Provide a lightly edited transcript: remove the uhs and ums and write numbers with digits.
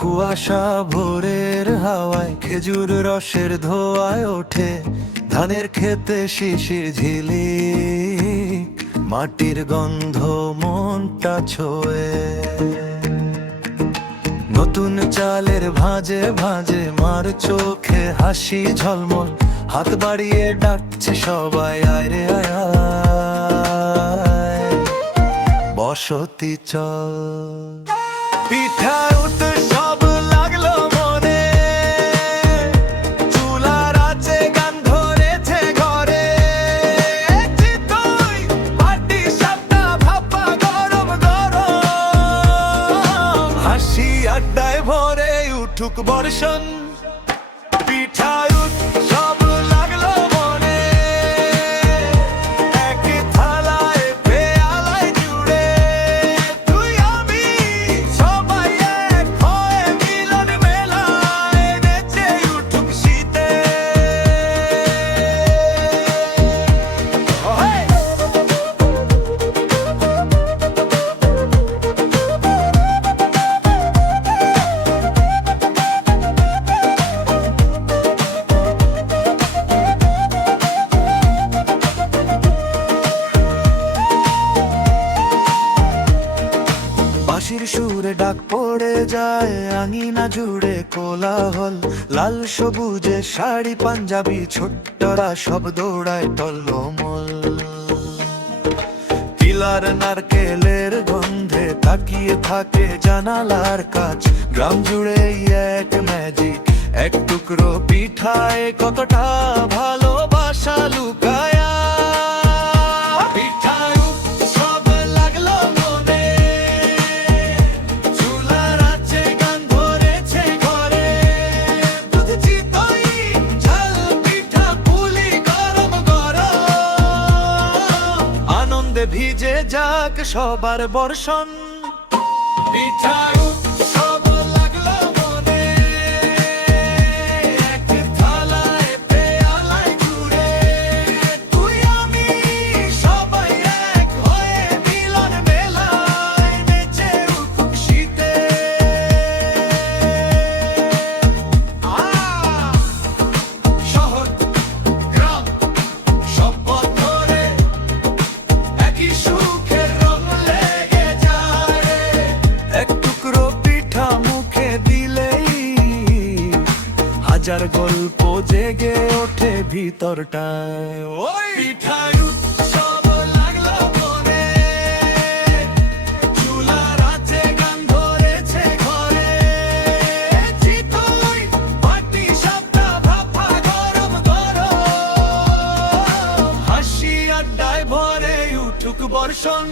কুয়াশা ভোরের হাওয়ায় খেজুর রসের ধোয়ায় ওঠে ধানের খেতে শিশির ঝিলিক, মাটির গন্ধ মনটা ছোঁয়ে। নতুন চালের ভাঁজে ভাঁজে মার চোখে হাসি ঝলমল, হাত বাড়িয়ে ডাকছে সবাই আয় রে আয় আয়, বসতি চল। পিঠা উৎসব লাগলো মনে, চুলার আঁচে গান ধরেছে ঘরে, চিতই পাটি সাপটা ভাপা গরম গরম, হাসি আড্ডায় ভরে উঠুক বর্ষণ। পিঠা উৎসব লাগলো মনে, এক থালায় পেয়ালায় জুড়ে, তুই আমি সবাই এক হয়ে মিলন মেলায় নেচে উঠুক শীতে। বাঁশির সুরে ডাক পড়ে যায় আঙিনা জুড়ে কোলাহল, লাল সবুজে শাড়ি পাঞ্জাবি ছোট্টরা সব দৌড়ায় টলমল। পিলার নারকেলের গন্ধে তাকিয়ে থাকে জানালার কাছ, গ্রাম জুড়ে এক ম্যাজিক, এক টুকরো পিঠায় কতটা ভালোবাসা লুকায়া। পিঠায় উৎসব লাগলো মনে, চুলার আঁচে গান ধরেছে ঘরে, দুধ চিতই ঝাল পিঠা পুলি গরম গরম, আনন্দে ভিজে যাক সবার বর্ষণ। পিঠায় উৎসব লাগলো মনে, এক থালায় পেয়ালায় জুড়ে, তুই আমি সবাই এক হয়ে মিলন মেলায় নেচে উঠুক শীতে। শহর গ্রাম সব পথ ধরে একই সুখের রং লেগে যায়, এক টুকরো পিঠা মুখে দিলেই হাজার গল্প জেগে ওঠে ভিতরটায়। ওই পিঠায় উৎসব লাগলো মনে, চুলার আঁচে গান ধরেছে ঘরে, চিতই পাটি সাপটা ভাপা গরম গরম, হাসি আড্ডায় ভরে উঠুক বর্ষণ।